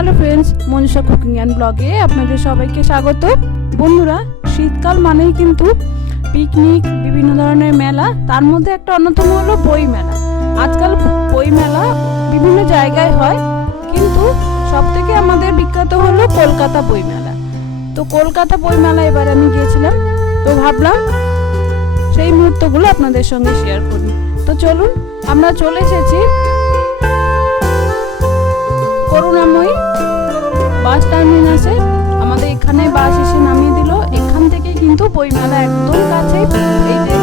Hello friends Manisha cooking and ব্লগে আপনাদের সবাইকে স্বাগত। বন্ধুরা, শীতকাল মানেই কিন্তু পিকনিক বিভিন্ন ধরনের মেলা, তার মধ্যে একটা অন্যতম হলো বই মেলা। আজকাল বই মেলা বিভিন্ন জায়গায় হয়, কিন্তু সব থেকে আমাদের বিখ্যাত হলো কলকাতা বই মেলা। তো কলকাতা বই মেলা এবার আমি গিয়েছিলাম, তো ভাবলাম সেই মুহূর্তগুলো আপনাদের সঙ্গে শেয়ার করি। তো চলুন, আমরা চলে এসেছি করুণাময়ী বাস টার্মিনাসে আমাদের এখানে বাস এসে নামিয়ে দিল। এখান থেকে কিন্তু বইমেলা একদম যে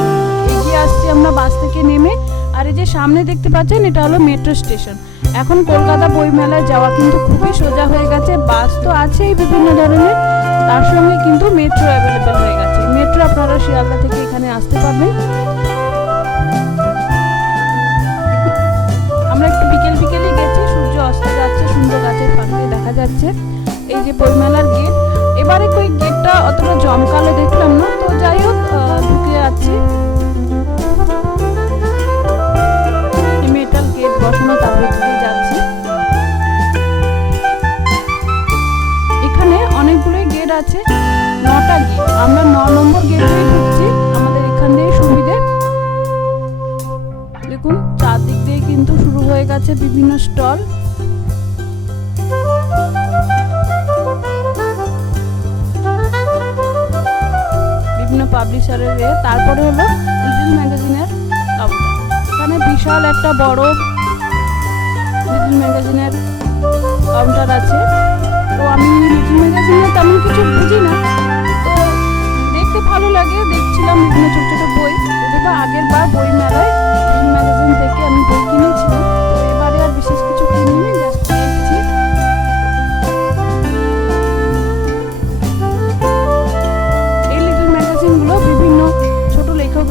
এগিয়ে আসছি আমরা বাস থেকে নেমে। আর এই যে সামনে দেখতে পাচ্ছেন, এটা হলো মেট্রো স্টেশন। এখন কলকাতা বইমেলায় যাওয়া কিন্তু খুবই সোজা হয়ে গেছে। বাস তো আছেই বিভিন্ন ধরনের। তার সঙ্গে কিন্তু মেট্রো অ্যাভেলেবেল হয়ে গেছে। মেট্রো আপনারা শিয়ালদা থেকে এখানে আসতে পারবেন। যাচ্ছে। এই যে বইমেলার গেট, এবারে ওই গেটটা অতটা জমকালো দেখলাম না, তো যাই হোক ঢুকে যাচ্ছি মেটাল গেট বসানো তার ভেতর দিয়ে যাচ্ছি। এখানে অনেকগুলোই গেট আছে, নটা গেট আমরা ন নম্বর গেট দিয়ে ঢুকছি, আমাদের এখান দিয়ে সুবিধে। দেখুন, চারদিক দিয়ে কিন্তু শুরু হয়ে গেছে বিভিন্ন স্টল। পাবলিশারের এ, তারপরে হলো লিটল ম্যাগাজিনের এখানে বিশাল একটা বড় লিটল ম্যাগাজিনের কাউন্টার আছে। তো আমি লিটল ম্যাগাজিনে তেমন কিছু বুঝি না। তো দেখতে ভালো লাগে, দেখছিলাম বিভিন্ন ছোট ছোট বই। বা আগের বার বই মেলায় লিটল ম্যাগাজিন থেকে আমি বই কিনেছিলাম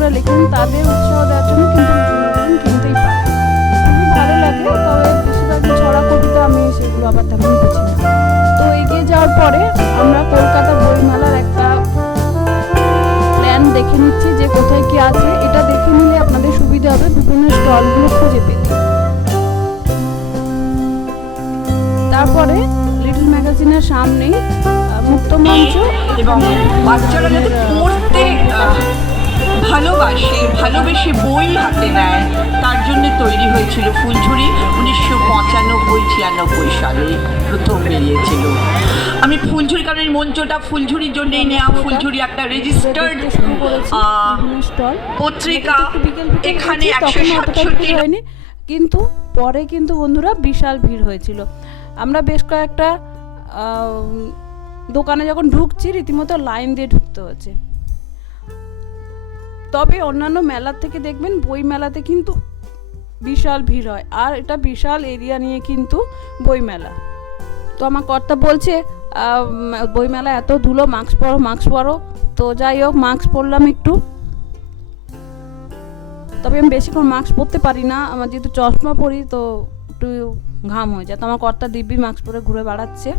লেখকরা লেখেন তাদের উৎসাহ দেওয়ার জন্য কিন্তু কিনতেই পারে। খুবই ভালো লাগে তবে বেশিরভাগ ছড়া কবিতা আমি সেগুলো আবার তেমন বুঝি না। তো এগিয়ে যাওয়ার পরে আমরা কলকাতা বইমেলার একটা প্ল্যান দেখে নিচ্ছি যে কোথায় কি আছে। এটা দেখে নিলে আপনাদের সুবিধা হবে বিভিন্ন স্টলগুলো খুঁজে পেতে। তারপরে লিটল ম্যাগাজিনের সামনেই আহ, মুক্ত মঞ্চ এবং বাচ্চারা যাতে পড়তে ভালোবাসে, ভালোবেসে বই হাতে নেয়। তার জন্য তৈরি হয়েছিল ফুলঝুরি উনিশশো পঁচানব্বই ছিয়ানব্বই সালে। প্রথম বেরিয়েছিল আমি ফুলঝুরি, কারণ এই মঞ্চটা ফুলঝুরির জন্যই নেওয়া ফুলঝুরি একটা রেজিস্টার্ড পত্রিকা। এখানে একশো সাতষট্টি কিন্তু পরে কিন্তু বন্ধুরা বিশাল ভিড় হয়েছিল। আমরা বেশ কয়েকটা দোকানে যখন ঢুকছি, রীতিমতো লাইন দিয়ে ঢুকতে হচ্ছে। তবে অন্যান্য মেলার থেকে দেখবেন বই মেলাতে কিন্তু বিশাল ভিড় হয়। আর এটা বিশাল এরিয়া নিয়ে কিন্তু বই মেলা। তো আমার কর্তা বলছে আহ, উম, বই মেলা এত ধুলো মাস্ক পরো মাস্ক পরো। তো যাই হোক মাস্ক পরলাম একটু। তবে আমি বেশিক্ষণ মাস্ক পরতে পারি না। আমার যেহেতু চশমা পরি তো একটু ঘাম হয়ে যায়। তো আমার কর্তা দিব্যি মাস্ক পরে ঘুরে বেড়াচ্ছে।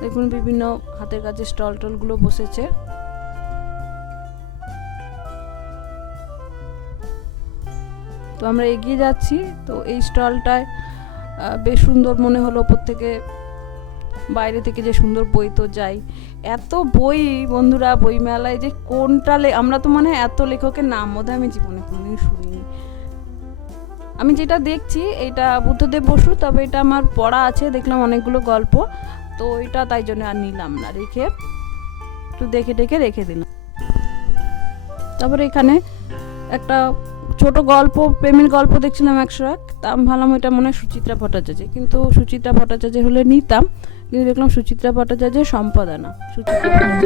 দেখুন বিভিন্ন হাতের কাছে স্টল টলগুলো বসেছে। আমরা এগিয়ে যাচ্ছি। তো এই স্টলটায় বেশ সুন্দর মনে হলো ওপর থেকে। বাইরে থেকে যে সুন্দর বই তো যাই। এত বই বন্ধুরা বই মেলায় যে কোনটা আমরা তো মানে এত লেখকের নাম বোধহয় আমি জীবনে কোনোদিন শুনিনি। আমি যেটা দেখছি, এটা বুদ্ধদেব বসু, তবে এটা আমার পড়া আছে, দেখলাম অনেকগুলো গল্প। তো এটা তাই জন্য আর নিলাম না, রেখে একটু দেখে দেখে রেখে দিলাম। তারপরে এখানে একটা ছোট গল্প প্রেমের গল্প দেখছিলাম একশো এক তা আমি ভাবলাম এটা মনে হয় সুচিত্রা ভট্টাচার্য কিন্তু সুচিত্রা ভট্টাচার্য হলে নিতাম কিন্তু দেখলাম সুচিত্রা ভট্টাচার্যের সম্পাদনা। সুচিত্রা ভট্টাচার্য।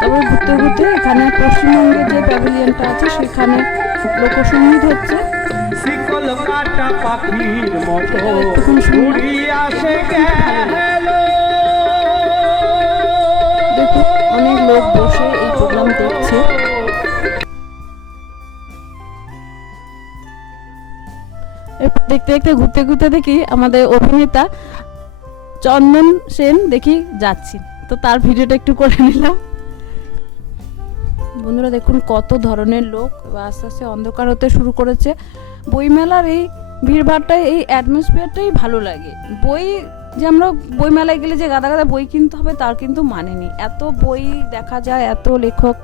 তারপরে ঘুরতে ঘুরতে এখানে পশ্চিমবঙ্গের যে প্যাভিলিয়নটা আছে সেখানে লোকসঙ্গীত হচ্ছে। শিকল কাটা দেখতে দেখতে, ঘুরতে ঘুরতে দেখি আমাদের অভিনেতা চন্দন সেন দেখি যাচ্ছি। তো তার ভিডিওটা একটু করে নিলাম। বন্ধুরা দেখুন কত ধরনের লোক আস্তে আস্তে অন্ধকার হতে শুরু করেছে। বইমেলার এই ভিড়ভাড়টাই এই অ্যাটমসফিয়ারটাই ভালো লাগে। বই যে আমরা বইমেলায় গেলে যে গাদা গাদা বই কিনতে হবে তার কিন্তু মানে নেই। এত বই দেখা যায়, এত লেখক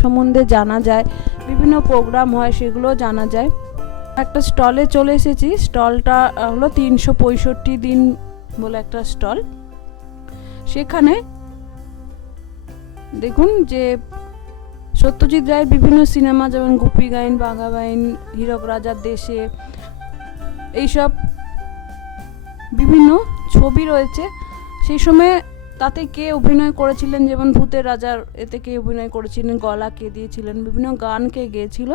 সম্বন্ধে জানা যায়, বিভিন্ন প্রোগ্রাম হয় সেগুলো জানা যায়। একটা স্টলে চলে এসেছি। স্টলটা হলো তিনশো পঁয়ষট্টি দিন বলে একটা স্টল। সেখানে দেখুন যে সত্যজিৎ রায়ের বিভিন্ন সিনেমা, যেমন গুপি গাইন, বাঘা বাইন হীরক রাজার দেশে, এইসব বিভিন্ন ছবি রয়েছে। সেই সময় তাতে কে অভিনয় করেছিলেন, যেমন ভূতের রাজার এতে কে অভিনয় করেছিলেন, গলা কে দিয়েছিলেন, বিভিন্ন গান কে গেয়েছিল।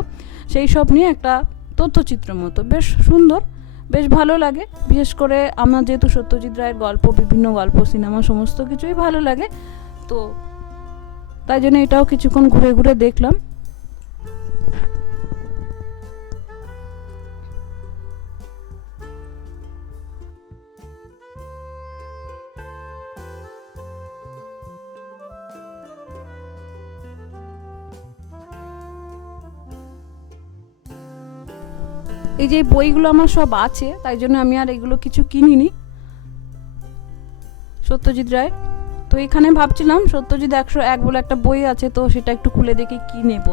সেই সব নিয়ে একটা তথ্যচিত্র মতো। বেশ সুন্দর, বেশ ভালো লাগে। বিশেষ করে আমার যেহেতু সত্যজিৎ রায়ের গল্প, বিভিন্ন গল্প, সিনেমা, সমস্ত কিছুই ভালো লাগে, তো তাই জন্য এটাও কিছুক্ষণ ঘুরে ঘুরে দেখলাম। এই যে বইগুলো আমার সব আছে, তাই জন্য আমি আর এগুলো কিছু কিনিনি। সত্যজিৎ রায়, তো এখানে ভাবছিলাম সত্যজিৎ একশো এক বলে একটা বই আছে, তো সেটা একটু খুলে দেখে কি নেব।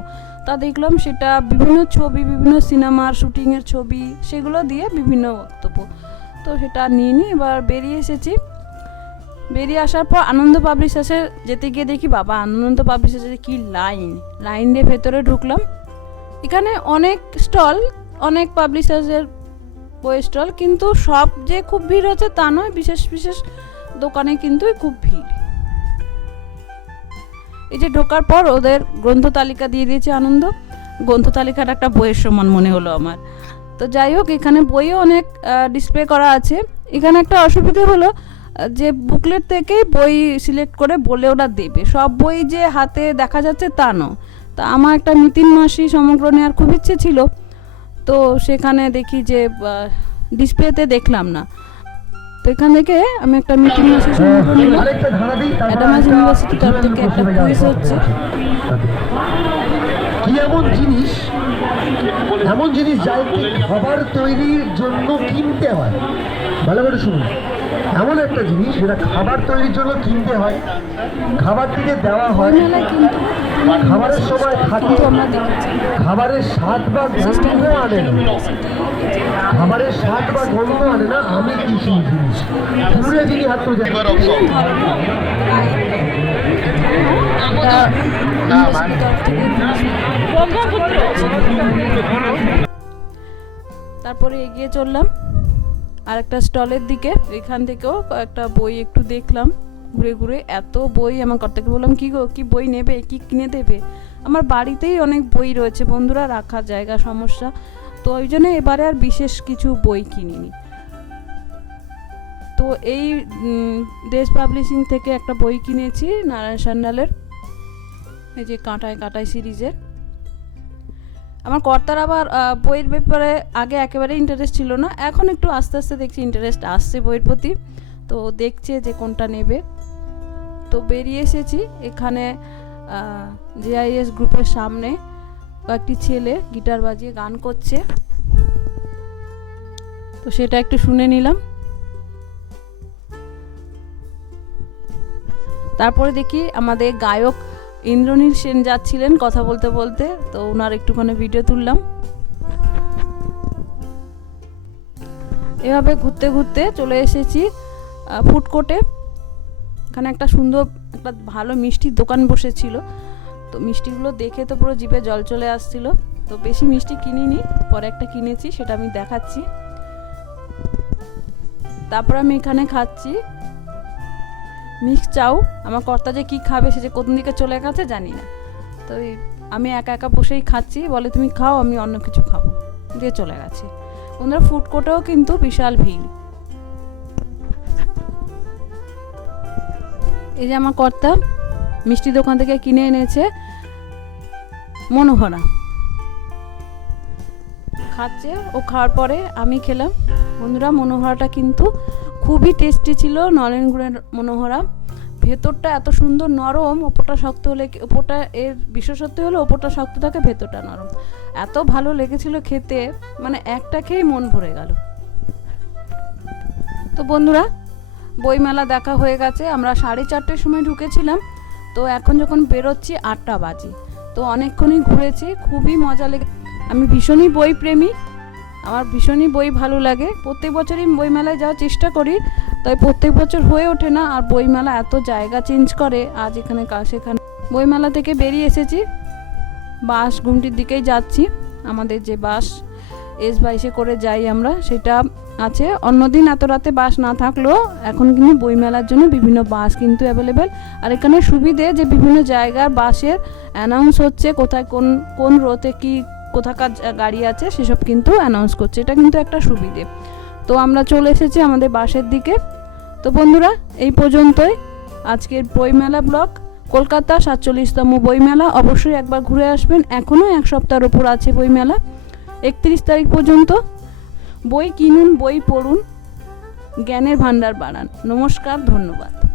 তা দেখলাম সেটা বিভিন্ন ছবি, বিভিন্ন সিনেমার শুটিংয়ের ছবি, সেগুলো দিয়ে বিভিন্ন বক্তব্য। তো সেটা নিয়ে নিই এবার বেরিয়ে এসেছি। বেরিয়ে আসার পর আনন্দ পাবলিশার্সে যেতে গিয়ে দেখি, বাবা, আনন্দ পাবলিশার্সে কি লাইন। লাইন দিয়ে ভেতরে ঢুকলাম। এখানে অনেক স্টল অনেক পাবলিশার্সের বই স্টল কিন্তু সব যে খুব ভিড় হচ্ছে তা নয়, বিশেষ বিশেষ দোকানে কিন্তু খুব ভিড়। এই যে ঢোকার পর ওদের গ্রন্থ তালিকা দিয়ে দিয়েছে আনন্দ। গ্রন্থ তালিকাটা একটা বইয়ের সমান মনে হলো আমার। তো যাই হোক, এখানে বইও অনেক ডিসপ্লে করা আছে। এখানে একটা অসুবিধা হলো, যে বুকলেট থেকে বই সিলেক্ট করে বলে ওরা দেবে। সব বই যে হাতে দেখা যাচ্ছে তা নয়। তা আমার একটা নিতিন মাসি সমগ্র নেওয়ার খুব ইচ্ছে ছিল। তো সেখানে দেখি যে ডিসপ্লেতে দেখলাম না। তো এখান থেকে আমি একটা মিটিং অ্যাডামাস ইউনিভার্সিটি তরফ থেকে একটা কুইজ হচ্ছে। কি এমন জিনিস এমন জিনিস যা একটি খাবার তৈরির জন্য কিনতে হয়? ভালো করে শুনুন। এমন একটা জিনিস যেটা খাবার তৈরির জন্য কিনতে হয় খাবার থেকে দেওয়া হয়। খাবারের সময় দেখেছি খাবারের স্বাদ বা গন্ধ আনে না। খাবারের স্বাদ বা গন্ধ আনে না, আমি কি জিনিস? পুরে যিনি হাত থেকে তারপরে এগিয়ে চললাম। আর একটা স্টলের দিকে, এখান থেকেও কয়েকটা বই একটু দেখলাম। ঘুরে ঘুরে এত বই আমার কর্তাকে বললাম, কি গো, কি বই নেবে? কি কিনে দেবে? আমার বাড়িতেই অনেক বই রয়েছে বন্ধুরা রাখার জায়গা, সমস্যা। তো ওই জন্য এবারে আর বিশেষ কিছু বই কিনিনি। তো এই দেশ পাবলিশিং থেকে একটা বই কিনেছি, নারায়ণ সান্যালের এই যে কাঁটায় কাঁটায় সিরিজের। আমার কর্তার আবার বইয়ের ব্যাপারে আগে একেবারে ইন্টারেস্ট ছিল না, এখন একটু আস্তে আস্তে দেখছি ইন্টারেস্ট আসছে বইয়ের প্রতি। তো দেখছে যে কোনটা নেবে। তো বেরিয়ে এসেছি। এখানে জেআইএস গ্রুপের সামনে কয়েকটি ছেলে গিটার বাজিয়ে গান করছে। তো সেটা একটু শুনে নিলাম। তারপরে দেখি আমাদের গায়ক ইন্দ্রনীল সেন যাচ্ছিলেন কথা বলতে বলতে, তো ওনার একটুখানি ভিডিও তুললাম। এভাবে ঘুরতে ঘুরতে চলে এসেছি ফুড কোর্টে এখানে একটা সুন্দর, একটা ভালো মিষ্টির দোকান বসেছিল। তো মিষ্টিগুলো দেখে তো পুরো জিভে জল চলে আসছিল। তো বেশি মিষ্টি কিনিনি, পরে একটা কিনেছি, সেটা আমি দেখাচ্ছি। তারপর আমি এখানে খাচ্ছি। মিক্স চাউ আমার কর্তা যে কী খাবে, সে যে কোন দিকে চলে গেছে জানি না। তো আমি একা একা বসেই খাচ্ছি, বলে তুমি খাও, আমি অন্য কিছু খাব। দিয়ে চলে গেছে। বন্ধুরা ফুড কোর্টেও কিন্তু বিশাল ভিড়। এই যে আমার কর্তা মিষ্টি দোকান থেকে কিনে এনেছে মনোহরা। খাচ্ছে, ও খাওয়ার পরে আমি খেলাম। বন্ধুরা, মনোহরাটা কিন্তু খুবই টেস্টি ছিল, নলেন গুড়ের মনোহরা। ভেতরটা এত সুন্দর নরম, ওপরটা শক্ত হলে ওপরটা এর বিশেষত্ব হলো ওপরটা শক্ত থাকে, ভেতরটা নরম। এত ভালো লেগেছিল খেতে মানে একটা খেয়েই মন ভরে গেল। তো বন্ধুরা বইমেলা দেখা হয়ে গেছে। আমরা সাড়ে চারটের সময় ঢুকেছিলাম। তো এখন যখন বেরোচ্ছি, আটটা বাজে। তো অনেকক্ষণই ঘুরেছি, খুবই মজা লেগে, আমি ভীষণই বই প্রেমী আমার ভীষণই বই ভালো লাগে। প্রত্যেক বছরই বইমেলায় যাওয়ার চেষ্টা করি, তাই প্রত্যেক বছর হয়ে ওঠে না। আর বইমেলা এত জায়গা চেঞ্জ করে, আজ এখানে কাল সেখানে বইমেলা থেকে বেরিয়ে এসেছি। বাস গুমটির দিকেই যাচ্ছি। আমাদের যে বাস এস বাইশে করে যাই আমরা, সেটা আছে। অন্যদিন এত রাতে বাস না থাকলেও এখন কিন্তু বইমেলার জন্য বিভিন্ন বাস কিন্তু অ্যাভেলেবেল আর এখানে সুবিধে যে বিভিন্ন জায়গার বাসের অ্যানাউন্স হচ্ছে, কোথায় কোন কোন রোতে কি, কোথাকার গাড়ি আছে, সেসব কিন্তু অ্যানাউন্স করছে। এটা কিন্তু একটা সুবিধে। তো আমরা চলে এসেছি আমাদের বাসের দিকে। তো বন্ধুরা, এই পর্যন্তই আজকের বইমেলা ব্লগ। কলকাতা সাতচল্লিশতম বইমেলা অবশ্যই একবার ঘুরে আসবেন। এখনও এক সপ্তাহের ওপর আছে বইমেলা একত্রিশ তারিখ পর্যন্ত বই কিনুন বই পড়ুন জ্ঞানের ভাণ্ডার বাড়ান। নমস্কার ধন্যবাদ।